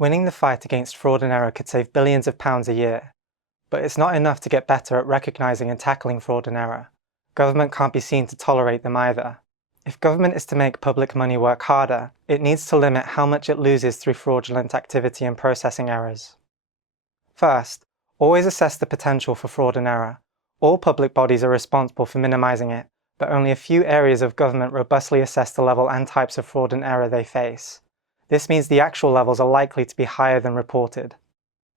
Winning the fight against fraud and error could save billions of pounds a year. But it's not enough to get better at recognizing and tackling fraud and error. Government can't be seen to tolerate them either. If government is to make public money work harder, it needs to limit how much it loses through fraudulent activity and processing errors. First, always assess the potential for fraud and error. All public bodies are responsible for minimizing it, but only a few areas of government robustly assess the level and types of fraud and error they face. This means the actual levels are likely to be higher than reported.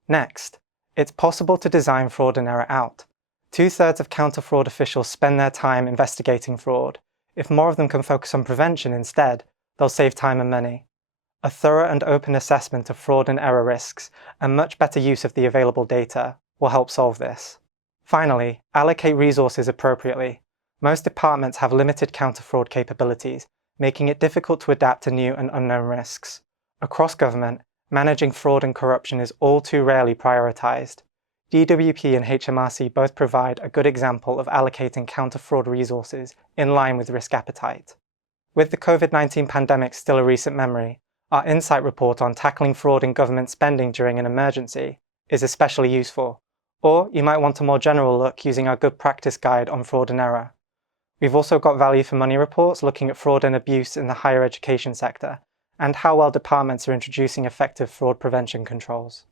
Next, it's possible to design fraud and error out. 2/3 of counter-fraud officials spend their time investigating fraud. If more of them can focus on prevention instead, they'll save time and money. A thorough and open assessment of fraud and error risks and much better use of the available data will help solve this. Finally, allocate resources appropriately. Most departments have limited counter-fraud capabilities, making it difficult to adapt to new and unknown risks. Across government, managing fraud and corruption is all too rarely prioritized. DWP and HMRC both provide a good example of allocating counter-fraud resources in line with risk appetite. With the COVID-19 pandemic still a recent memory, our Insight report on tackling fraud in government spending during an emergency is especially useful. Or you might want a more general look using our Good Practice Guide on fraud and error. We've also got value for money reports looking at fraud and abuse in the higher education sector, and how well departments are introducing effective fraud prevention controls.